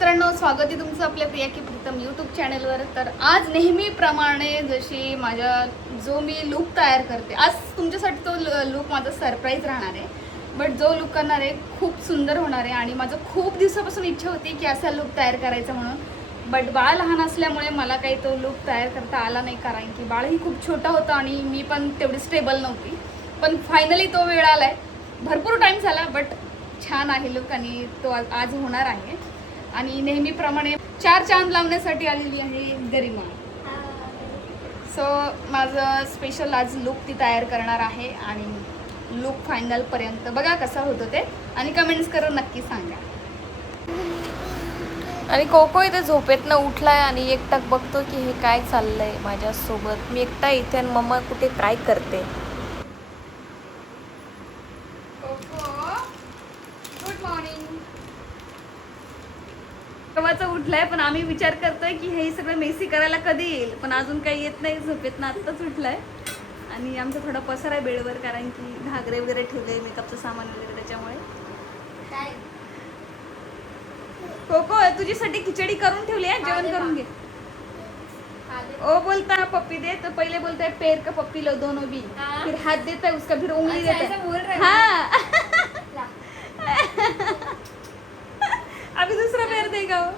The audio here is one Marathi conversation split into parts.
मित्रांनो, स्वागत आहे तुमचं आपल्या प्रिया की प्रीतम यूट्यूब चॅनलवर. तर आज नेहमीप्रमाणे जशी माझ्या जो मी लुक तयार करते, आज तुमच्यासाठी तो लुक माझा सरप्राईज राहणार आहे. बट जो लुक करणार आहे खूप सुंदर होणार आहे आणि माझं खूप दिवसापासून इच्छा होती की असा लुक तयार करायचा म्हणून. बट बाळ लहान असल्यामुळे मला काही तो लुक तयार करता आला नाही, कारण की बाळही खूप छोटा होता आणि मी पण तेवढी स्टेबल नव्हती. पण फायनली तो वेळ आला आहे. भरपूर टाईम झाला, बट छान आहे लुक आणि तो आज होणार आहे. आणि नेहमीप्रमाणे 4 चांद लावण्यासाठी आलेली आहे गरिमा. सो माझं स्पेशल आज लुक ती तयार करणार आहे आणि लुक फायनलपर्यंत बघा कसा होतो ते आणि कमेंट्स करून नक्की सांगा. आणि कोको इथे झोपेतनं उठलाय आणि एकटाक बघतो की हे काय चाललंय माझ्यासोबत. मी एकटा इथे आणि मम्मा कुठे काय करते. Good morning. केव्हाचा उठलाय, पण आम्ही विचार करतोय की हे सगळं मेसी करायला कधी येईल, पण अजून काही येत नाही. झोपेतनं आत्ताच उठलाय आणि आमचा थोडा पसार आहे बेडवर, कारण की घागरे वगैरे ठेवले, मेकअपचं सामान वगैरे, त्याच्यामुळे. काय कोको, तुझ्यासाठी खिचडी करून ठेवली आहे, जेवण करून घे. ओ बोलता पप्पी दे, तो पहले बोलता है पैर का पप्पी लो दोनों भी, फिर हाथ देता है उसका, फिर उंगली देता है. हाँ अभी दूसरा पैर देगा वो.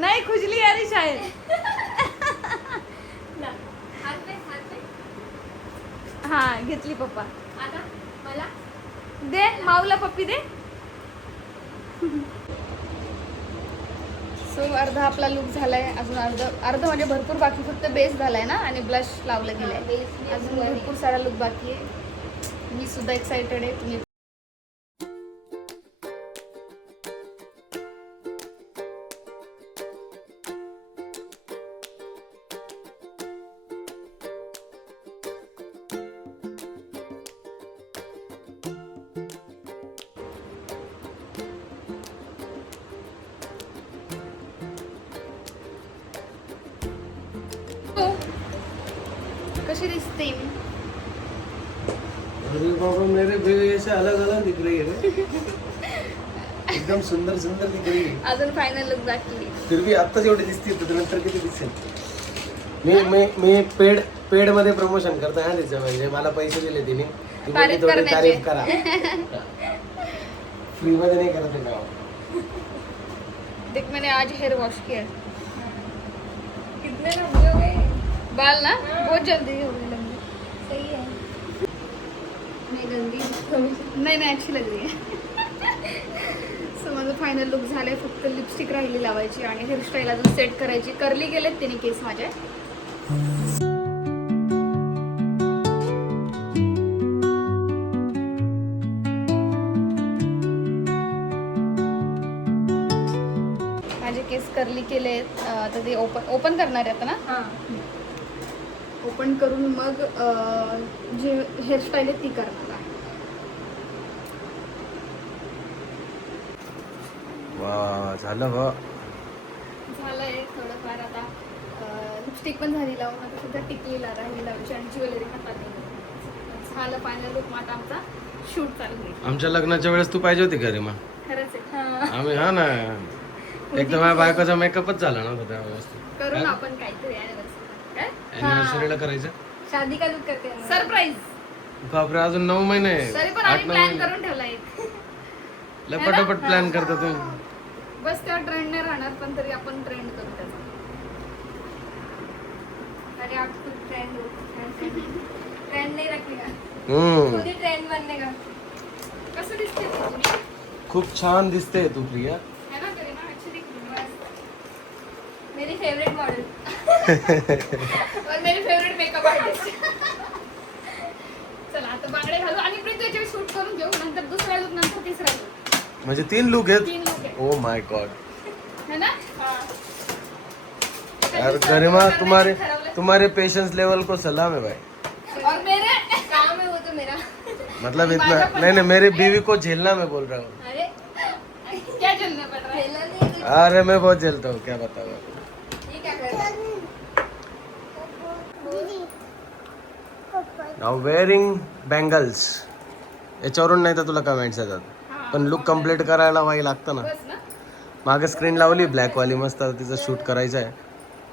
नहीं खुजली आ रही शायद. हाँ घेतली पप्पा. आता मला दे, माऊला पप्पी दे. सो अर्धा आपला लुक झालाय, अजून अर्ध म्हणजे भरपूर बाकी, फक्त बेस झालाय ना आणि ब्लश लावलं गेलंय. अजून भरपूर सारा लुक बाकी आहे. मी सुद्धा एक्साइटेड आहे. तुम्ही कशी दिसते मी? अरे बाबा, मेरे बेबी ऐसे अलग अलग दिख रही है. एकदम सुंदर सुंदर दिख रही है. अजून फायनल लुक बाकी आहे. फिर भी आत्ताच एवढी दिसते, तर नंतर किती दिसेल. मी पेड मध्ये प्रमोशन करतोय हा तिचं. म्हणजे मला पैसे दिले तिने, ती बोलली थोडी तारीफ करा. फ्री मध्ये नाही करत आहे का? देख मैंने आज हेयर वॉश किया. कितने लंबे हो गए बाल ना, बहुत जल्दी हो गए लंबे. सही है. नहीं गंदी नहीं अच्छी लग रही है. सो माझं फायनल लुक झालंय, फक्त लिपस्टिक राहिली लावायची आणि हेअरस्टाईल अजून सेट करायची. करली गेलेत तिने केस माझे. माझे केस करली केलेत. आता ते ओपन करणार आहेत ना. ओपन करून मग जे हेअरस्टाईल आहे ती करणार आहे. वा, झालं वा. झालंय थोडंफार. आता लिपस्टिक पण झाली लावून, आता सुद्धा टिकलीला राहिली लावायची आणि ज्वेलरी हातात झालं. फायनल लुक मग आमचा शूट चालू आहे. आमच्या लग्नाच्या वेळेस तू पाहिजे होती घरी. मग खरंच आहे. आम्ही हा ना, एकदम माझ्या बायकोचा मेकअपच झाला नव्हता त्या व्यवस्थित. करून आपण काहीतरी अॅनिव्हर्सरीला करायचं. शादी का लुक करते सरप्राईज. बापरे, अजून 9 महिने आहे. तरी पण आम्ही प्लॅन करून ठेवला एक. लपटापट प्लॅन करता तुम्ही. बस तेव्हा ट्रेंड नाही राहणार, पण तरी आपण ट्रेंड करू त्याचा. अरे आप ट्रेंड हो, ट्रेंड नाही रखली का? ट्रेंड बनने का. कसं दिसते तुम्ही? खूप छान दिसते तू प्रिया. है ना, करीना अच्छी दिख रही है. मेरी फेवरेट मॉडल और मेरी फेवरेट मेकअप आर्टिस्ट. चला आता बांगडे घालू आणि प्रीतीचे शूट करून घेऊ. नंतर दुसरा लुक, नंतर तिसरा लुक. म्हणजे 3 लुक आहेत. 3 लुक आहे. Oh my God. है ना. यार गरिमा, तुम्हारे पेशेंस लेवल को सलाम है भाई. और मेरे काम है वो तो मेरा. मतलब इतना नहीं, मेरी बीवी को झेलना मैं बोल रहा हूँ. अरे क्या झेलना पड़ रहा है? अरे मैं बहुत झेलता हूँ, क्या बताऊँ. ये क्या कर रहा है? Now wearing bangles. याच्यावरून नाही तर तुला कमेंट्स येतात. हा पण लुक कम्प्लीट करायला वाई लागतं ना. बस ना. मागे स्क्रीन लावली ब्लॅकवाली मस्त, तिचं शूट करायचं आहे.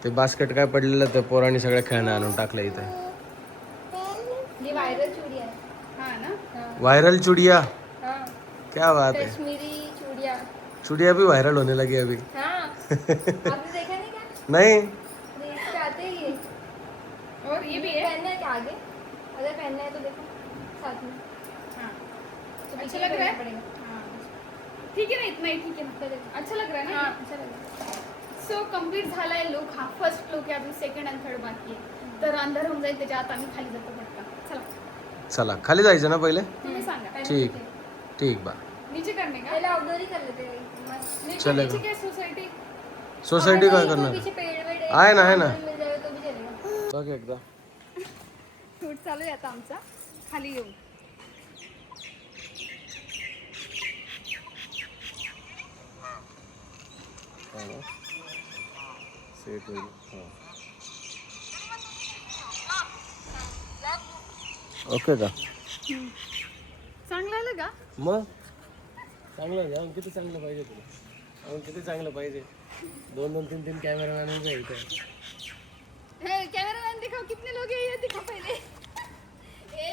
ते बास्केट काय पडलेलं तर पोरांनी सगळ्या खेळणं आणून टाकलं इथे. ये वायरल चूड़िया है। हा ना. वायरल चुडिया, हाँ क्या बात है. कश्मीरी चूड़िया। चुडिया भी वायरल होने लगी अभी. हाँ आपने देखा नहीं क्या? नहीं रील्स पे आते ही ये और ये भी है. पहनना है क्या आगे? अगर पहनना है तो देखो साथ में। हाँ. तो अच्छा पीछे लग रहा है? पड़ेगा। हाँ. ठीक है ना, इतना ही ठीक है ना. चलेगा। अच्छा लग रहा है ना. हाँ अच्छा लगेगा। सो कम्प्लीट झालाय लुक. हा फर्स्ट लुक आहे, अजून सेकंड आणि थर्ड बाकी आहे. तर अंधार होऊन जाईल, त्याच्या आत आम्ही खाली जातो पटकन. चला चला खाली जायचं ना पहिले. तुम्ही सांगा. पहले ठीक. नीचे। ठीक बा. नीचे करणे का? पहले आउटडोर ही कर लेते हैं मस्त। नहीं, चलेगा. नीचे क्या सोसाइटी. सोसायटी काय कोई करणार पीछे पेड़ वेड़ आहे ना, आहे ना. मिल जाएगा तो भी चलेगा। बघ एकदा. शूट चालू आहे आता आमचा. खाली येऊ. सेट होईल. ओके का चांगलं आलं का? मग चांगलं आहे. अजून किती चांगलं पाहिजे तुला, अजून किती चांगलं पाहिजे. 2-2-3-3 कॅमेरामॅन उभे इथे. कॅमेरामॅन दिखाओ, कितने लोग हैं ये दिखाओ पहिले.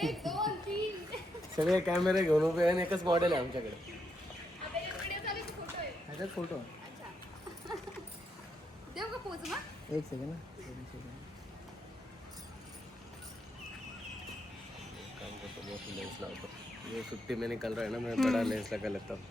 1 2 3. सगळे कॅमेरे घेऊन उभे आणि एकच मॉडेल आहे आमच्याकडे. आता हे व्हिडिओ चालू की फोटो आहे? ह्याच्यात फोटो. अच्छा. देऊ का पोच मग? एक सेकंड. काम करतो, मोठी लेन्स लावतो. ये 50 में निकल रहा है ना, मैं बड़ा लेंस लगा लेता हूँ.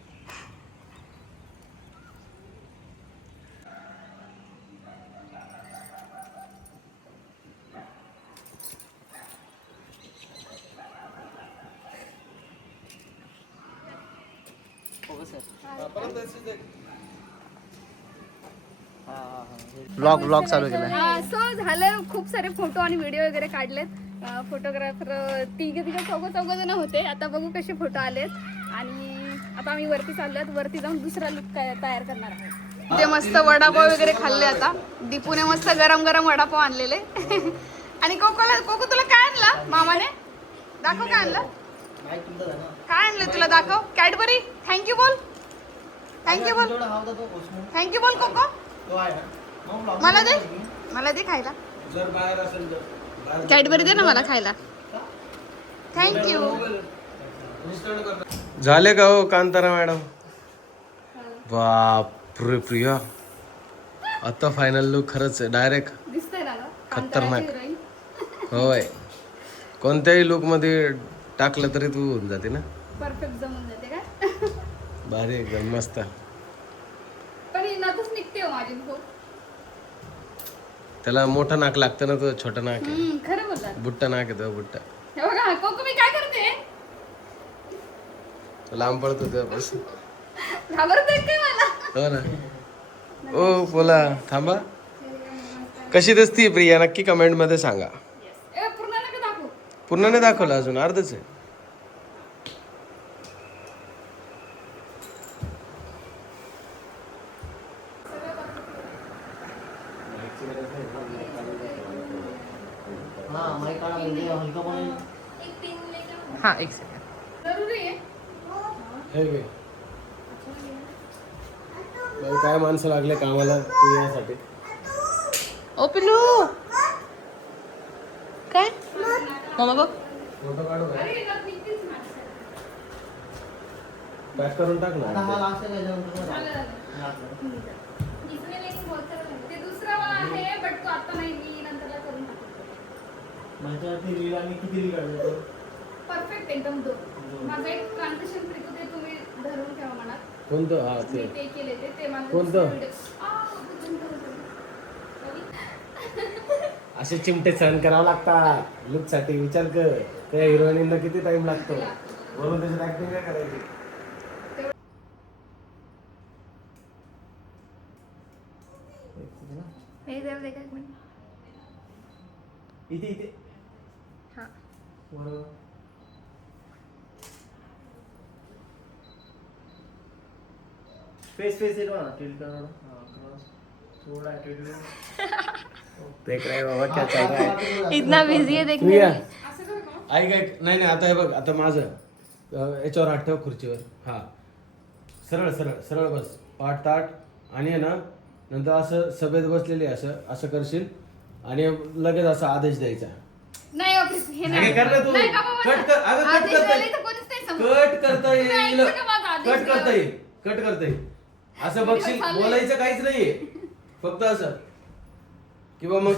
ब्लॉग चालू केला. सो झालं, खूप सारे फोटो आणि व्हिडिओ वगैरे काढलेत. फोटोग्राफर तिघे चौघ जण होते. आता बघू कसे फोटो आलेत. आणि आता आम्ही वरती चाललोत. वरती जाऊन दुसरा लुक तयार करणार आहोत. ते मस्त वडापाव वगैरे खाल्ले. आता दीपूने मस्त गरम गरम वडापाव आणलेले. आणि कोको तुला काय आणलं मामाने? दाखव काय आणलं. काय आणलं तुला, दाखव. कॅडबरी. थँक्यू बोल. थँक्यू बोल. थँक्यू बोल कोको. मला दे खायला. जर बाहेर असेल तर कॅडबरी दे ना मला खायला. थँक्यू. झाले का हो कांतारा मॅडम? बापरे प्रिया, आता फायनल लुक खरंच आहे. डायरेक्ट दिसतंय ना ग? खतरनाक. हिरोईन. होय, कोणत्याही लुक मध्ये टाकलं तरी तू होऊन जाते ना. परफेक्ट जमून जाते का? भारी एकदम मस्त. पण ही नातच निघते हो माझी खूप. त्याला मोठं नाक लागतं ना, तो छोटं नाक आहे. खरं बोलतात. बुट्टा नाक आहे तो, बुट्टा. हे बघा कोको मी काय करते. तो लांब पडतो त्यापासून. घाबरतोय काय मला? हो ना. ओ बोला, थांबा. कशी दिसती प्रिया नक्की कमेंट मध्ये सांगा. पूर्ण नका दाखवू. पूर्ण नाही दाखवलं अजून, अर्धच आहे. एक पिन लेकर हाँ एक सेकंड. जरुरी आहे. हे घे. बाई, काय माणसं लागले कामाला यासाठी. ओ पिलू काय मम्मा बघ. फोटो काढू का? अरे ना निघतेच माझं. पॅक करून टाक ना. इसमें लेकिन बहुत सारा है. ते दुसरा वाला आहे बट तो आता नाही, मी नंतरला करून टाकतो. परफेक्ट एकदम दो. माझा एक ट्रान्झॅक्शन फ्री ते तुम्ही धरून ठेवा मनात. कोणतं? हा मी ते पे केले ते माझं कोणतं? दुसरं video. असे चिमटे सहन करावं लागतात लुक साठी. विचार कर, त्या हिरोईनला किती टाइम लागतो. म्हणून त्याची ऍक्टिंग काय करायची. हे जरा देखा एक मिनिट. इथे इथे हाँ फेस इलवा टिल्ट करो क्रॉस थोड़ा एटीट्यूड देख रहे बाबा क्या चल रहा है. इतना बिझी है देखने प्रिया में. असं करू का? ऐक ऐक. नाही नाही, आता हे बघ, आता माझं याच्यावर हात ठेव खुर्चीवर. हा सरळ सरळ सरळ बस, पाठ ताट आणि आहे ना नंतर असं सभेत बसलेली असं असं करशील आणि लगेच असा आदेश द्यायचा. नाही ऑफिस हे अगे नाही कर ना तू. नाही का बाबा, कट कर. अगं कट आदेश करता द्यायला तर कोणीच नाही समजत. कट करता येईल. नाही, ऐकलं का माझा आदेश कट करता द्यावा? येईल. कट करता येईल. असं बघशील, चाललंय. बोलायचं काहीच नाहीये, फक्त असं किंवा मग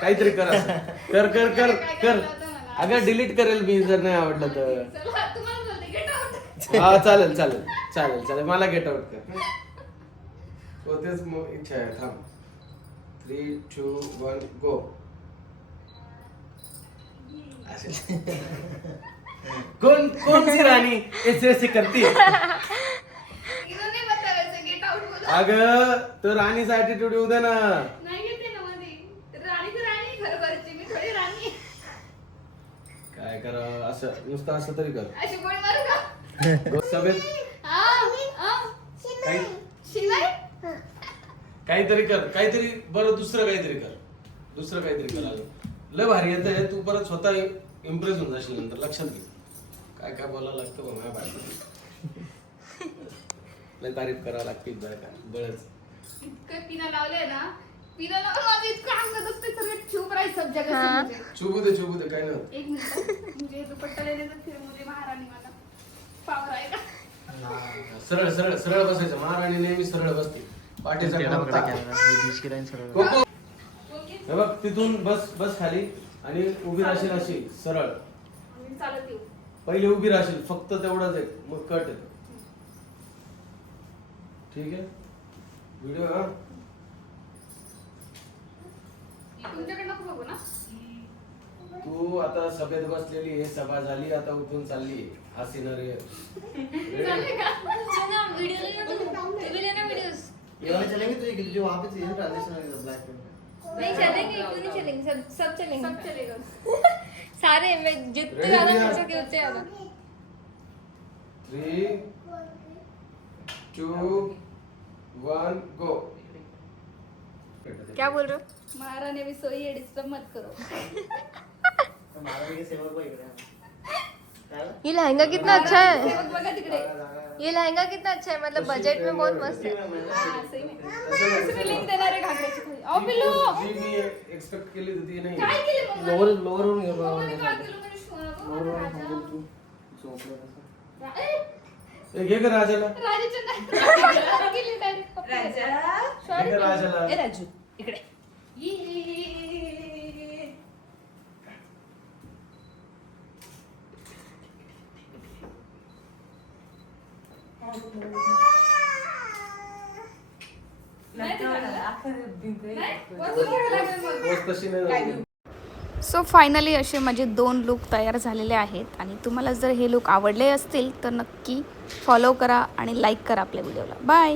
काहीतरी कर असं. कर कर कर कर. अगं डिलीट करेल मी जर नाही आवडलं तर. चला, तुम्हाला बोलते, get out. हा चालेल चालेल चालेल चालेल मला गेट आउट कर. हो तेच मग इच्छा आहे. थांब. 3, 2, 1 गो. कौन सी रानी ऐसे ऐसे करती है? इथं नाही बतावायचं, get out बोला. अगं तो राणीचा ऍटिट्यूड येऊ दे ना. नाही येते ना मध्ये. राणी तर राणी घरोघरची, मी थोडी राणी आहे. काय करावं असं नुसतं असं तरी कर. अशी गोळी मारू का? सभेत आ, आ. काही शिलाई? काहीतरी कर, काहीतरी बरं दुसरं काहीतरी कर, दुसरं काहीतरी कर. अजून लय भारी येत तू परत स्वतः इम्प्रेस होऊन जाशील नंतर. लक्षात घे काय काय बोलायला लागतं बघ माझ्या बायकोला. लय तारीफ करावं लागते बरं का बळच. इतकं पिना लावलंय ना, पिना लावून माझं इतकं अंग दुखते, सगळे चूप राहील सब जगह से मुझे. चुबू दे काय नाही. एक मिनिट, मुझे दुपट्टा लेने दो, फिर मुझे महारानी वाला पावर आएगा. सरळ सरळ सरळ बसायचं. महाराणी नेहमी सरळ बसते. पाठीचा टेढ़ा खांब पकड़ा टाक. कैमरा, ये बीच की लाइन सरळ. कोको ओके, हे बघ तिथून बस बस खाली आणि उभी राहशील अशी सरळ. मी चालत येऊ. पहिले उभी राहशील फक्त तेवढंच आहे, मग कट आहे. ठीक आहे व्हिडिओ. हा तुमच्याकडे नको बघू ना. तू आता सभेत बसलेली आहे, सभा झाली, आता उठून चालली. हा सिनरी चालेल का? वीडियो लेना तुम भी लेना वीडियोस. ये वाले चलेंगे तो ये जो वहाँ पे चाहिए ट्रांजिशन वाला ब्लैक पेन. नहीं चलेंगे, क्यों नहीं चलेंगे, सब चलेंगे. सब चलेगा. सारे मैं जितने Ready, ज्यादा भैया? कर सके उतने ज्यादा. 3, 2, 1 गो. क्या बोल रहे हो? महारानी भी सोई है, डिस्टर्ब मत करो. हमारा भी सेवा को इकडे. काय? ये लहंगा कितना अच्छा है. बघ बघा तिकडे. ये लहंगा कितना अच्छा है, मतलब बजट में बहुत मस्त है. हा, सही में. तुम्ही लिंक देणार आहे घागराची खाली. अहो पिल्लू, जी मी एक्सपेक्ट केली होती नाही. काय केले मग? लोअर लोअर होऊन घे बाबा. मम्मीने काय केलं म्हणजे शोना लोअर गं, होऊन राजा. घे तू. झोपलं कसं? ए, ए, घे का राजाला. राजाच्या नाही. गेली direct. घे का राजाला. राजू इकडे ये. नाही ते चांगलं. नाही? वरतून घ्यायला लागेल मग. पोस्ट तशी नाही. सो फायनली असे माझे 2 लुक तयार झालेले आहेत आणि तुम्हाला जर हे लुक आवडले असतील तर नक्की फॉलो करा आणि लाईक करा आपल्या व्हिडिओला. बाय.